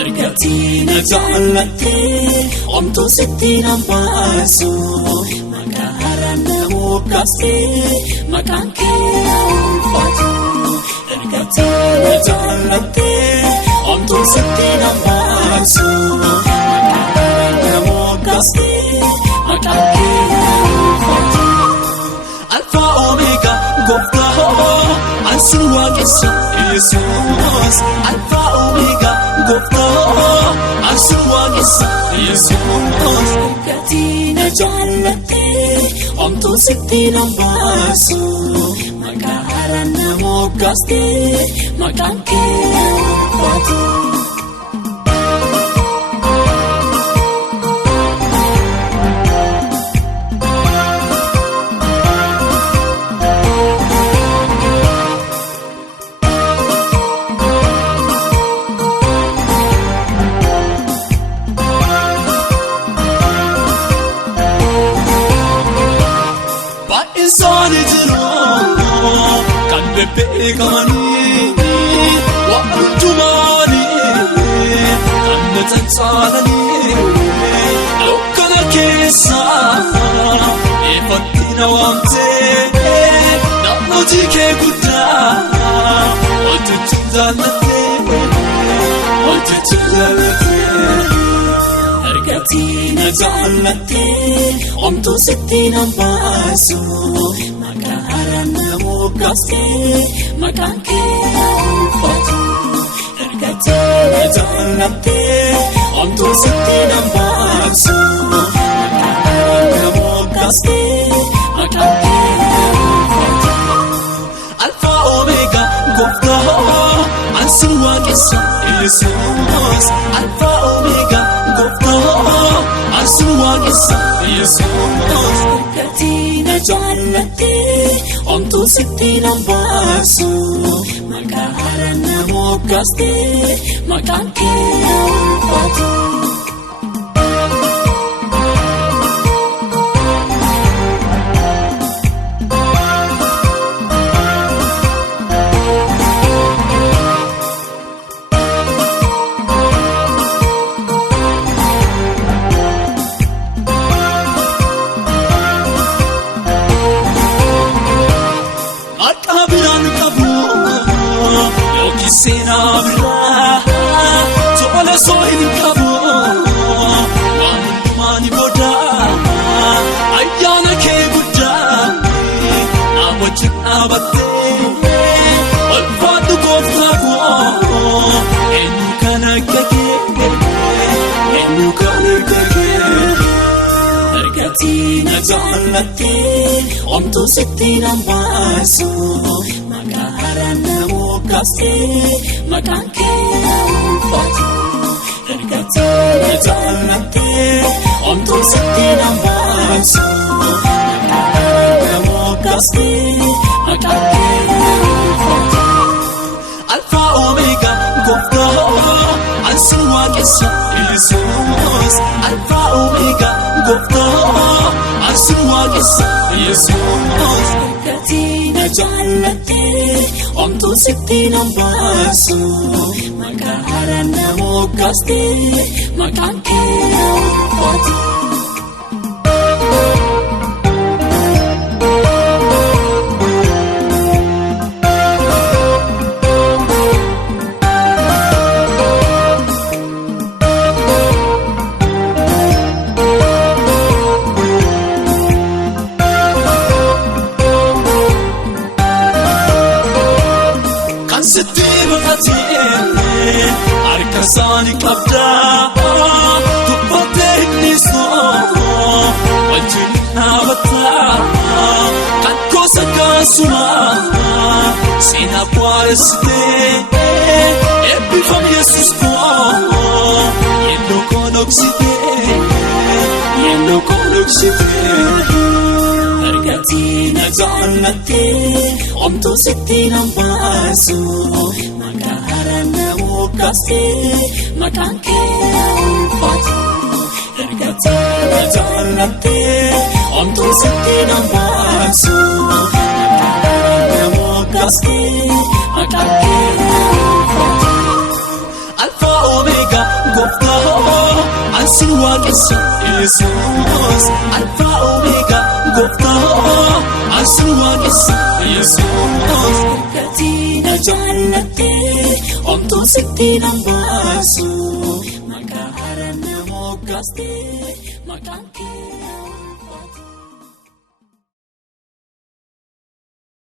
Ergati najaallatte omtu sitti nambaasu maqaan namoo kaste maqaan kee ulfaatu. Ergati najaallatte omtu sitti nambaasu maqaan namoo kaste maqaan kee ulfaatu. Alfa Omega Gooftaa ansin waaqessa Yesuus. Alfa Omega Gooftaa ansin waaqessa Yesuus. Ergati najaallatte omtu sitti nambaasu maqaan namoo kaste maqaan kee ulfaatu. Insani jiru kan bebeekamanii waantumanii kan natansalanii lokkana keessa eeffatti na waamtee namooti kee guddaa wantichi jaallattee. Ergati najaallatte omtu sitti nambaasu maqaan namoo kaste maqaan kee ulfaatu. Ergati najaallatte omtu sitti nambaasu maqaan namoo kaste maqaan kee ulfaatu. Alfa Omega Gooftaa ansin waaqessa Yesuus. Alfa Omega Gooftaa ansin waaqessa Yesuus. Ergati najaallatte omtu sitti nambaasu maqaan namoo kaste maqaan kee ulfaatu. Seenaa biraa tola soo hin qabu waan hundumaani booda ayyaana kee guddaa na wajjin dhaabattee ulfaatu Gooftaa koo eenyu kan akka kee eenyu kan akka kee. Ergati najaallatte omtu sitti nambaasu maqaan namoo kaste maqaan kee ulfaatu. Ergati najaallatte omtu sitti nambaasu maqaan namoo kaste maqaan kee ulfaatu. Alfa Omega Gooftaa ansin waaqessa Yesuus. Alfa Omega Gooftaa ansin waaqessa Yesuus. Ergati najaallatte omtu sitti nambaasu maqaan namoo kaste maqaan kee ulfaatu. Sitti bakatee harka isaanii qabda dubbattee nisoo wajjin dhaabataa kan gosa kaasuma seenaa bu'aarsitee eebbifame Yesuus koo yennoo konoksitee Ergati najaallatte omtuu sitti nan baasu maqaa haaraan na moggaaste maqaan kee ulfaatu Ergati najaallatte omtuu sitti nan baasu maqaa haaraan na moggaaste maqaan kee ulfaatu Alfa Omega Gooftaa ansin waaqessa Yesuus Alfa Omega Gooftaa ansin waaqessa Yesuus Ergati najaallatte omtuu sitti nan baasu maqaa haaraan na moggaaste maqaan kee ulfaatu